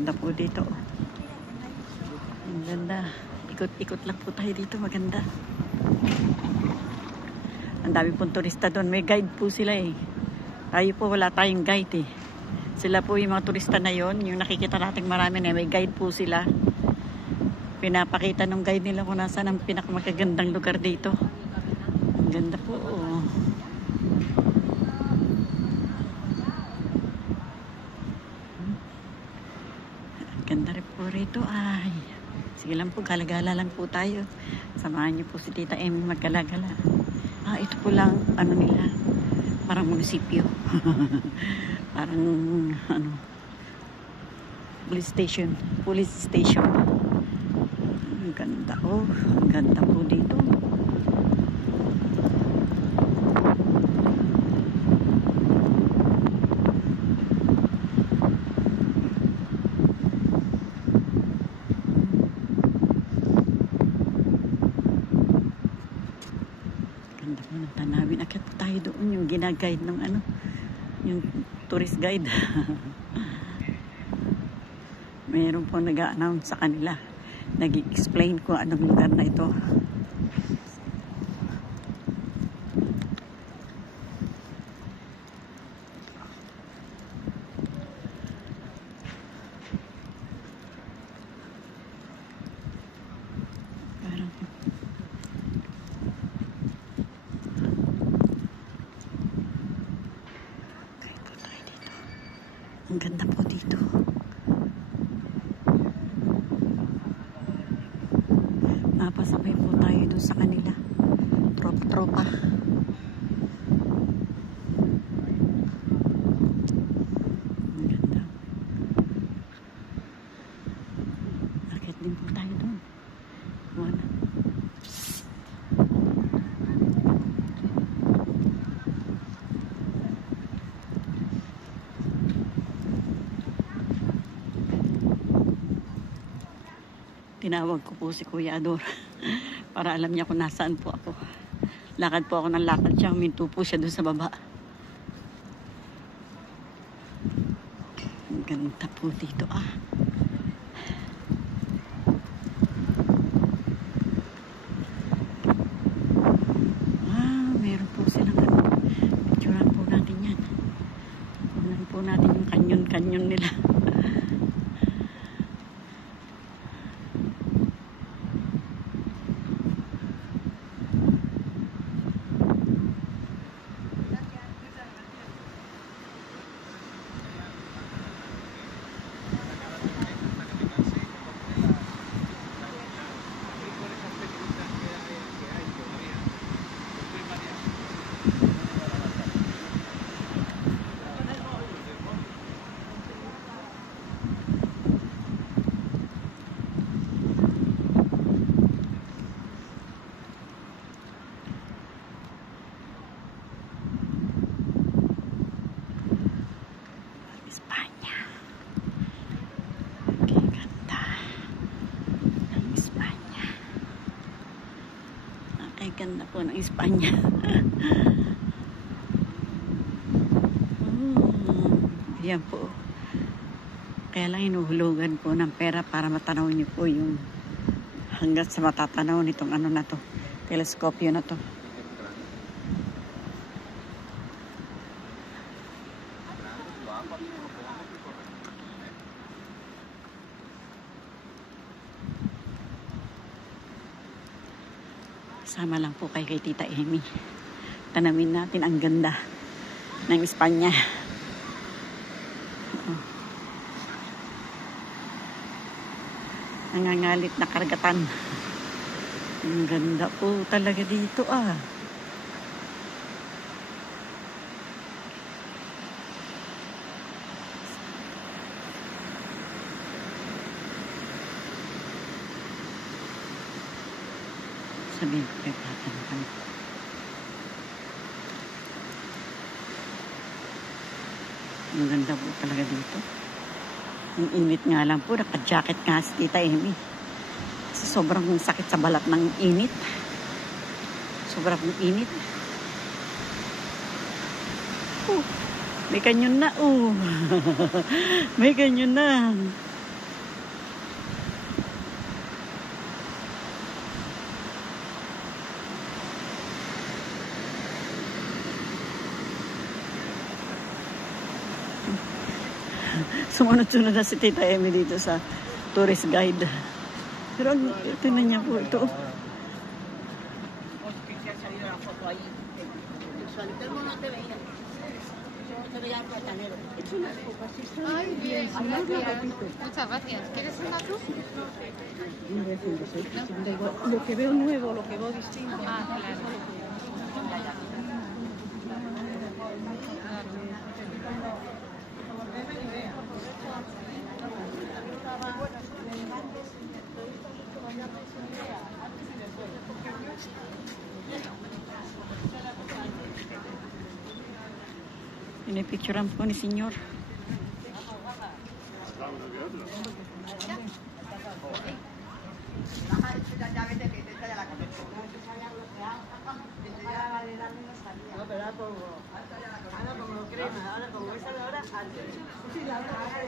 Ganda po dito. Ang ganda. Ikot-ikot lang po tayo dito. Maganda. Ang dami pong turista doon. May guide po sila eh. Tayo po wala tayong guide eh. Sila po yung mga turista na yon, yung nakikita natin marami na may guide po sila. Pinapakita ng guide nila kung nasaan ang pinakamagagandang lugar dito. Ang ganda po. Oh. Ganda rin po rito. Ay, sige lang po, galagala lang po tayo. Samahan niyo po si Tita Emmy maggalagala. Ah, ito po lang, ano nila, parang munisipyo. Parang, ano, police station. Ang ganda, oh. Ang ganda po dito. Ganda po ng tanawin. Akit po tayo doon yung ginaguide ng ano, yung tourist guide. Mayroon po nag-a-announce sa kanila. Nag-explain kung anong lugar na ito. Parang kahit po tayo dito. Ang ganda po dito. Napasabay po tayo doon sa kanila. Tropa-tropa. Ang ganda. Akit din po tayo doon. Wala. Tinawag ko po si Kuya Ador para alam niya kung nasaan po ako. Lakad po ako ng lakad siya. Huminto po siya doon sa baba. Ang ganda po dito ah. Ah, meron po silang ano. Picturean po natin yan. Kunan po natin yung kanyon-kanyon nila. Ay, ganda po ng Espanya. Yan po. Kaya lang inuhulugan po ng pera para matanaw niyo po yung hanggang sa matatanaw nitong ano na to. Teleskopyo na to. Sama lang po kay Tita Emmy. Tanamin natin ang ganda ng Espanya. Nangangalit na karagatan. Ang ganda po talaga dito ah. Sabihin ko kay tatanong. Ang ganda po talaga dito. Ang init nga lang po. Naka-jacket nga si Tita Emmy. Kasi sobrang sakit sa balat ng init. Sobrang init. May kanyon na. May kanyon na. Sumunod-sunod na si Tita Emmy dito sa tourist guide. Pero ito na niya po ito. Ay, bien, muchas gracias. ¿Quieres un vaso? Lo que veo nuevo, lo que veo distinto. Ah, claro. Pinipicturean po ni Senyor. No, pero ahora pongo crema, ahora pongo esa de ahora antes. Sí, la otra.